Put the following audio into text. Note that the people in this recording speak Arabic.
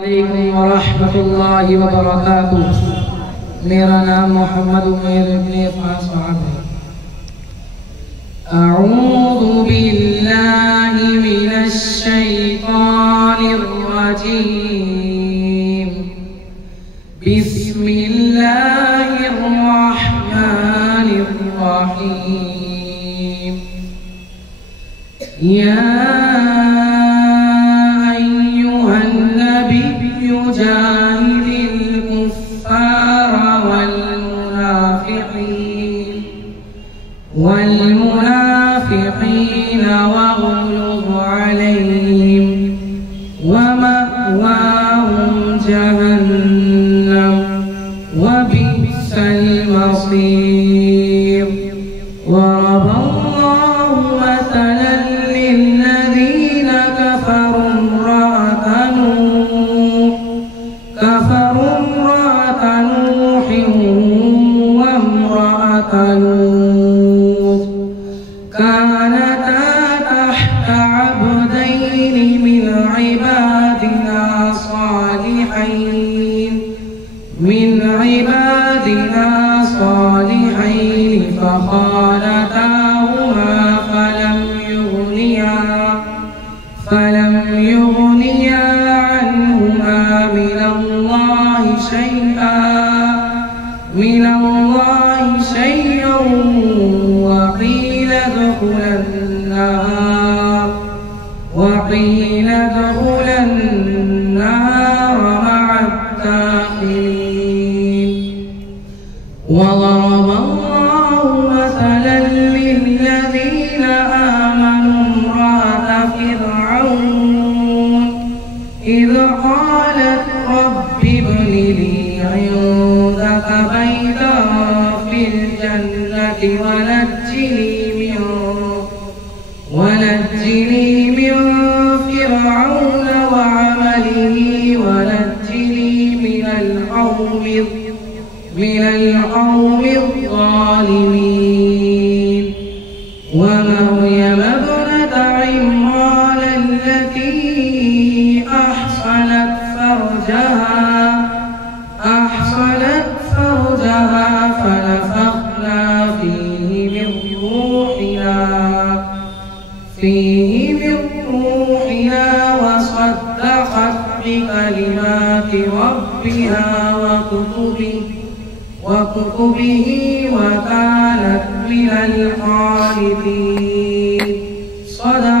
वालेकुम वरहमतुल्लाहि वबरकातुह। मेरा नाम मोहम्मद उमैर इब्न फासाद है। अऊज़ु बिल्लाहि मिनश शैतानिर रजीम। बिस्मिल्लाहिर रहमानिर रहीम। या जाहिदिल कुफ्फार वल्मुनाफिकीन वग़्लुज़ अलैहिम वमअवाहुम जहन्नम वबि'सल मसीर। वरबल्लाहु मसलन लिल्लज़ीन कफ़रू امرأة نوح وامرأة لوط كانتا تحت عبدين من عبادنا صالحين فخانتاهما فلم يغنيا عنهما من الله شيئا وقيل ادخلا النار مع الداخلين. وضرب الله مثلا للذين آمنوا امرأة فرعون إذ قالت رب ابن لي عندك بيتا في الجنة ونجني من فرعون وعمله ونجني من القوم الظالمين. ومريم ابنة عمران التي أحصنت فرجها فنفخنا فيه من روحنا وصدقت بكلمات ربها وكتبه وكانت من القانتين. صدق